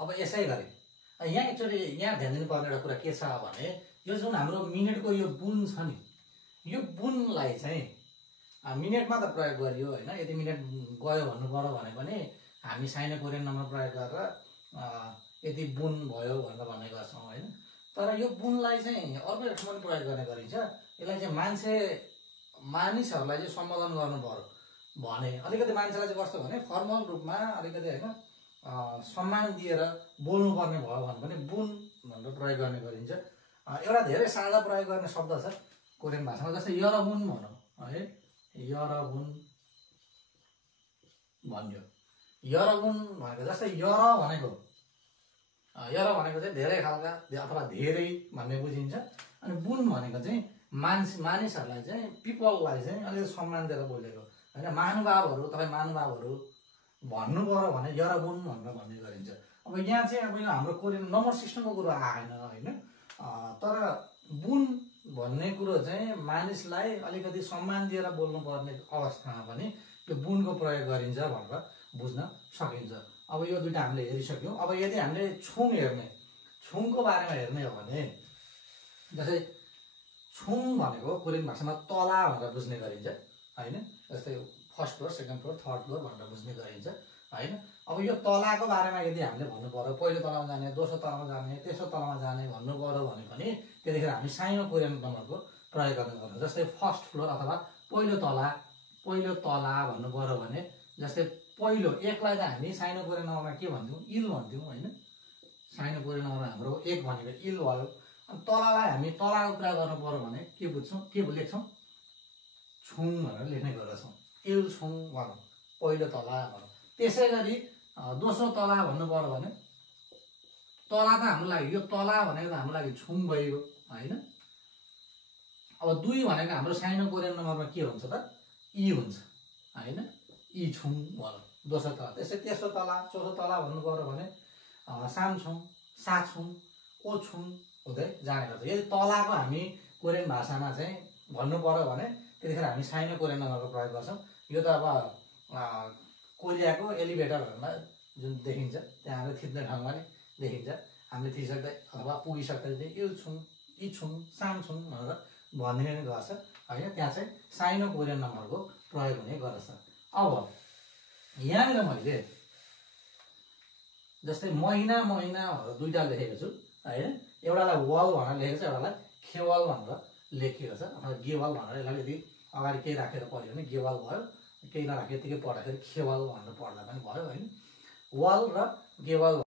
अब यसै गरी यहाँ एक्चुअली यहाँ ध्यान दिनुपर्ने एउटा कुरा के छ भने यो जुन हाम्रो मिनेटको यो बुन छ नि, यो बुनलाई चाहिँ मिनेटमा त प्रयोग गरियो होइन। यदि मिनेट गयो भन्नु पर्यो भने पनि हामी साइनो कोरियन नम्बर प्रयोग गरेर यदि बुन भयो भनेर भन्ने गर्छौँ होइन। तर यो बुनलाई चाहिँ अर्को एक ठाउँमा पनि प्रयोग गर्ने गरिन्छ। यसलाई चाहिँ मानिसहरूलाई चाहिँ सम्बोधन गर्नु पर्यो भने अलिकति मान्छेलाई चाहिँ कस्तो भने फर्मल रूपमा अलिकति होइन सम्मान दिएर बोल्नुपर्ने भयो भने पनि बुन भनेर प्रयोग गर्ने गरिन्छ। एउटा धेरै सादा प्रयोग गर्ने शब्द छ कोरियन भाषामा, जस्तै यरबुन भनौँ है, यरबुन भन्यो। यरबुन भनेको जस्तै यर भनेको चाहिँ धेरै खालका अथवा धेरै भन्ने बुझिन्छ। अनि बुन भनेको चाहिँ मानिसहरूलाई चाहिँ पिपललाई चाहिँ अलिकति सम्मान दिएर बोलेको होइन। महानुभावहरू तपाईँ महानुभावहरू भन्नु पर्यो भने यरबुन भनेर भन्ने गरिन्छ। अब यहाँ चाहिँ अब हाम्रो कोरियन नम्बर सिस्टमको कुरो आएन होइन। तर बुन भन्ने कुरो चाहिँ मानिसलाई अलिकति सम्मान दिएर बोल्नुपर्ने अवस्थामा पनि त्यो बुनको प्रयोग गरिन्छ भनेर बुझ्न सकिन्छ। अब यो दुईटा हामीले हेरिसक्यौँ। अब यदि हामीले छुङको बारेमा हेर्ने हो भने जस्तै छुङ भनेको कोरियन भाषामा तला भनेर बुझ्ने गरिन्छ होइन। जस्तै first floor, second floor, third floor भनेर बुझ्ने गरिन्छ होइन। अब यो तलाको बारेमा यदि हामीले भन्नु पर्यो, पहिलो तलामा जाने, दोस्रो तलामा जाने, तेस्रो तलामा जाने भन्नु पर्यो भने पनि त्यतिखेर हामी साइनो कोरियन नम्बरको प्रयोग गर्ने गर्छौँ। जस्तै फर्स्ट फ्लोर अथवा पहिलो तला भन्नु पर्यो भने जस्तै पहिलो एकलाई त हामी साइनो कोरियन नम्बरमा के भन्थ्यौँ, इल भन्थ्यौँ होइन। साइनो कोरियन नम्बरमा हाम्रो एक भनेको इल भयो। अनि तलालाई हामी तलाको कुरा गर्नु पर्यो भने के बुझ्छौँ, के लेख्छौँ, छुङ भनेर लेख्ने गर्दछौँ। इल छुङ भनौँ, पहिलो तला भनौँ। त्यसै गरी दोस्रो तला भन्नु पर्यो भने तला त हाम्रो लागि यो तला भनेको त हाम्रो लागि छुङ भइगयो होइन। अब दुई भनेको हाम्रो साइनो कोरियन नम्बरमा के हुन्छ त, इ हुन्छ होइन। इ छुङ भनौँ दोस्रो तला। त्यसै तेस्रो तला, चौथो तला भन्नु पर्यो भने सामछुङ, साछुङ, ओछुङ हुँदै जाने गर्छ। यदि तलाको हामी कोरियन भाषामा चाहिँ भन्नु पर्यो भने त्यतिखेर हामी साइनो कोरियन नम्बरको प्रयोग गर्छौँ। यो त अब कोरियाको एलिभेटरहरूमा जुन देखिन्छ त्यहाँ हामीले थिच्ने ठाउँमा नै देखिन्छ। हामीले थिचिसक्दै अथवा पुगिसक्दै चाहिँ इलछुङ, इछुङ, सामछुङ भनेर भनिने नै गर्छ होइन। त्यहाँ चाहिँ साइनो कोरियन नम्बरको प्रयोग हुने गर्छ। अब यहाँनिर मैले जस्तै महिना भनेर दुईवटा लेखेको छु होइन। एउटालाई वल भनेर लेखेको छ, एउटालाई खेवल भनेर लेखिएको छ अथवा गेवल भनेर। यसलाई यदि अगाडि केही राखेर पढ्यो भने गेवल भयो, केही नराखे यतिकै पढ्दाखेरि खेवल भनेर पढ्दा पनि भयो होइन। वल र गेवल